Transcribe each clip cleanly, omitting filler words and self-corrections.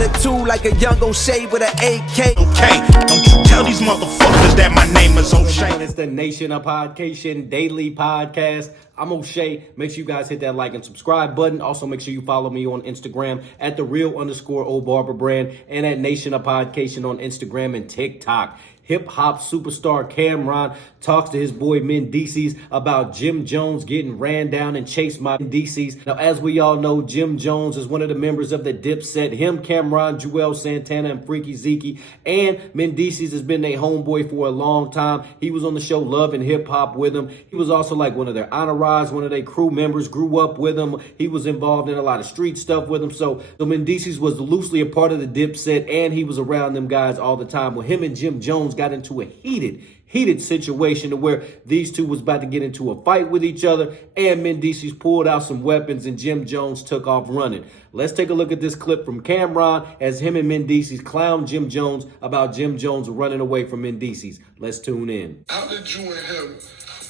attitude like a young O'Shea with an AK. Okay, don't you tell these motherfuckers that my name is O'Shea. It's the Nation of Podcation Daily Podcast. I'm O'Shea. Make sure you guys hit that like and subscribe button. Also, make sure you follow me on Instagram at @the_real_old_barber_brand and at Nation of Podcation on Instagram and TikTok. Hip-hop superstar Cameron talks to his boy Mendeecees about Jim Jones getting ran down and chased by Mendeecees. Now, as we all know, Jim Jones is one of the members of the Dipset. Him, Cameron, Joel Santana, and Freaky Zeke. And Mendeecees has been their homeboy for a long time. He was on the show Love and Hip Hop with him. He was also like one of their entourage, one of their crew members, grew up with him. He was involved in a lot of street stuff with him. So Mendeecees was loosely a part of the Dipset, and he was around them guys all the time. Well, him and Jim Jones got into a heated situation to where these two was about to get into a fight with each other, and Mendeecees pulled out some weapons and Jim Jones took off running. Let's take a look at this clip from Cameron as him and Mendeecees clown Jim Jones about Jim Jones running away from Mendeecees. Let's tune in. How did you and him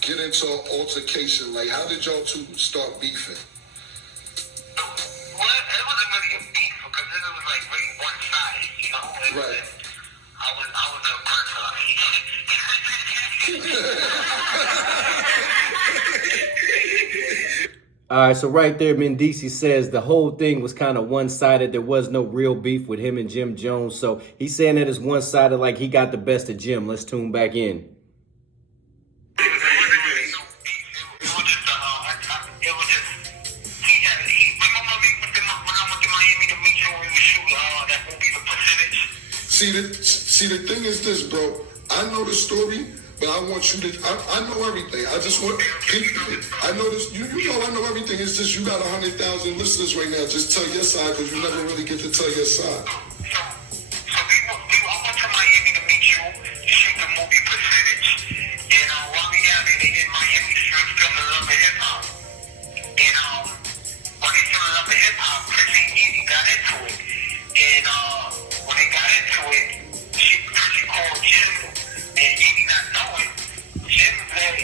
get into an altercation? Like, how did y'all two start beefing? Well, it wasn't really a beef because it was like really one-sided, you know? Right. I was the aggressor. All right, so right there, Mendeecees says the whole thing was kind of one-sided. There was no real beef with him and Jim Jones. So he's saying that it's one-sided, like he got the best of Jim. Let's tune back in. See, the thing is this, bro. I know the story, but I want you to. I know everything. I just want. I know this. You know, I know everything. It's just you got 100,000 listeners right now. Just tell your side because you never really get to tell your side. I went to Miami to meet you. You shoot the movie Percentage, and while we out there, they did Miami filming Love and Hip Hop. And when they filmed Love and Hip Hop, Chrissy and Edie got into it, and when they got into it, Chrissy called Jim, and Edie not knowing. Jim said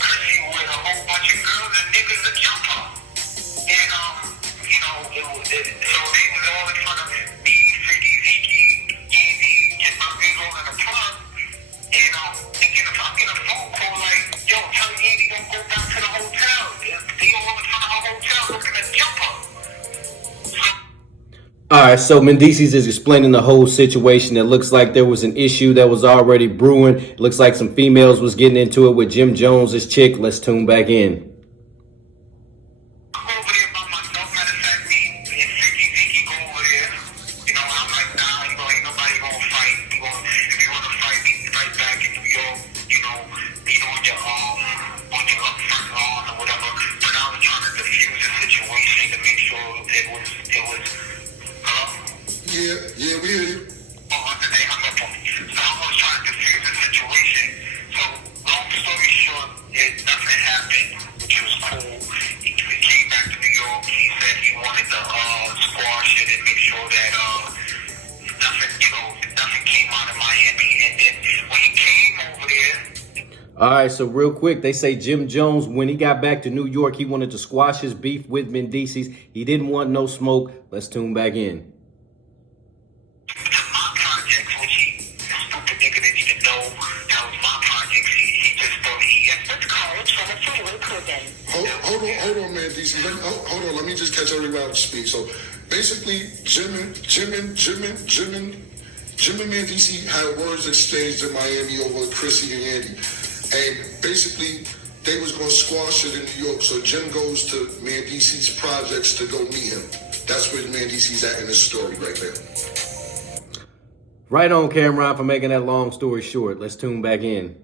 Chrissy with a whole bunch of girls and niggas to jump her. And you know, so they was all in front of me, Freaky Zeke, Easy, and Bobby's all in the club. And I'm getting a phone call like, yo, tell Edie don't go back to the hotel. They all in front of her hotel looking to jump her. All right, so Mendeecees is explaining the whole situation. It looks like there was an issue that was already brewing. It looks like some females was getting into it with Jim Jones' chick. Let's tune back in. Yeah, we hear you. They hung up on me. So I was trying to defuse the situation. So long story short, nothing happened, which was cool. He came back to New York. He said he wanted to squash it and make sure that nothing came out of Miami. And then when he came over there. All right, so real quick, they say Jim Jones, when he got back to New York, he wanted to squash his beef with Mendeecees. He didn't want no smoke. Let's tune back in. Hold on, man, DC. Hold on, let me just catch everybody to speak. So basically, Jim and Mendeecees had words exchanged in Miami over Chrissy and Andy. And basically, they was going to squash it in New York. So Jim goes to Mendeecees' projects to go meet him. That's where Mendeecees at in this story right there. Right on, Cameron, for making that long story short. Let's tune back in.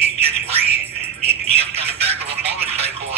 He just ran. He jumped on the back of a motorcycle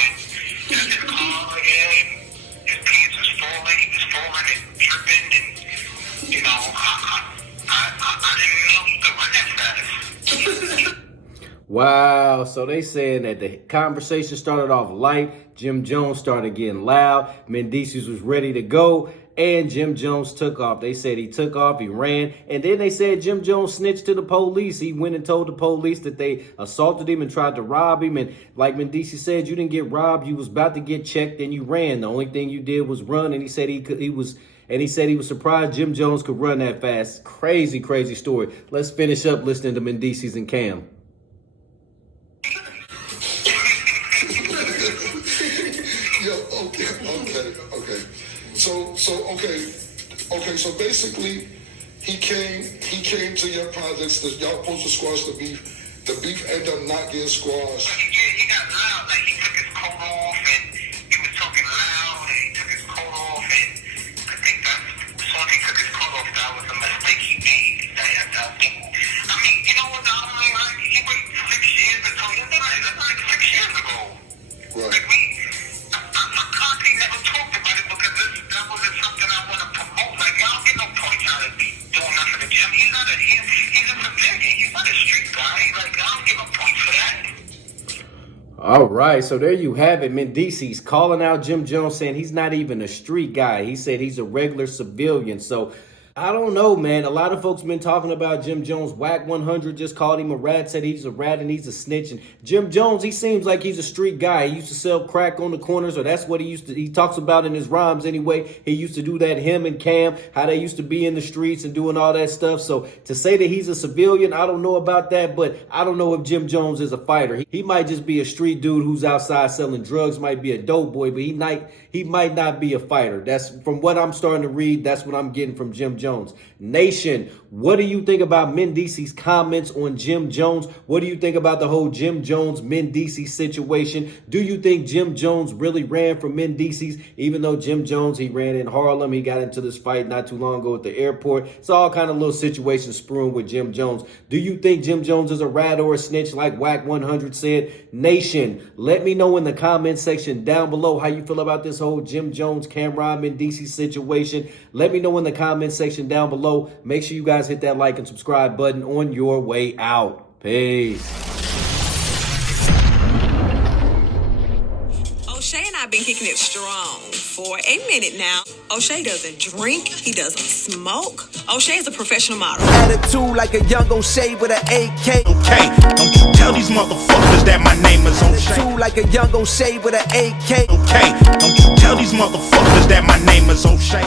Wow, so they saying that the conversation started off light, Jim Jones started getting loud, Mendeecees was ready to go, and Jim Jones took off. They said he took off, he ran, and then they said Jim Jones snitched to the police. He went and told the police that they assaulted him and tried to rob him, and like Mendeecees said, you didn't get robbed, you was about to get checked, and you ran. The only thing you did was run, and he said he was surprised Jim Jones could run that fast. Crazy, crazy story. Let's finish up listening to Mendeecees and Cam. Yo, okay. So basically, he came to your projects that y'all supposed to squash the beef. The beef ended up not getting squashed. He got loud, like he took his coat off and he was talking loud and he took his coat off and I think that's so he took his coat off, that was a mistake he made. I think, I mean, you know what, like, he waited 6 years ago. That's like 6 years ago. Right. Like I constantly never talked about it because that wasn't something I want to promote. Like, I don't get no points out of doing nothing to Jim. He's a civilian. He's not a street guy. Like, I don't give a point for that. All right, so there you have it. Mendeecees calling out Jim Jones, saying he's not even a street guy. He said he's a regular civilian. So I don't know, man. A lot of folks been talking about Jim Jones. Whack 100 just called him a rat, said he's a rat and he's a snitch. And Jim Jones, he seems like he's a street guy. He used to sell crack on the corners, or that's what he talks about in his rhymes anyway. He used to do that, him and Cam, how they used to be in the streets and doing all that stuff. So to say that he's a civilian, I don't know about that, but I don't know if Jim Jones is a fighter. He might just be a street dude who's outside selling drugs, might be a dope boy, but he might not be a fighter. That's from what I'm starting to read. That's what I'm getting from Jim Jones. Nation, what do you think about Mendeecees' comments on Jim Jones? What do you think about the whole Jim Jones-Mendeecees situation? Do you think Jim Jones really ran from Mendeecees? Even though Jim Jones, he ran in Harlem, he got into this fight not too long ago at the airport. It's all kind of little situations spewing with Jim Jones. Do you think Jim Jones is a rat or a snitch like Whack 100 said? Nation, let me know in the comment section down below how you feel about this whole Jim Jones, Cameron Mendeecees situation. Let me know in the comment section down below. Make sure you guys hit that like and subscribe button on your way out. Peace. O'Shea and I have been kicking it strong for a minute now. O'Shea doesn't drink. He doesn't smoke. O'Shea is a professional model. Attitude like a young O'Shea with an AK. Okay, don't you tell these motherfuckers that my name is O'Shea. Attitude like a young O'Shea with an AK. Okay, don't you tell these motherfuckers that my name is O'Shea.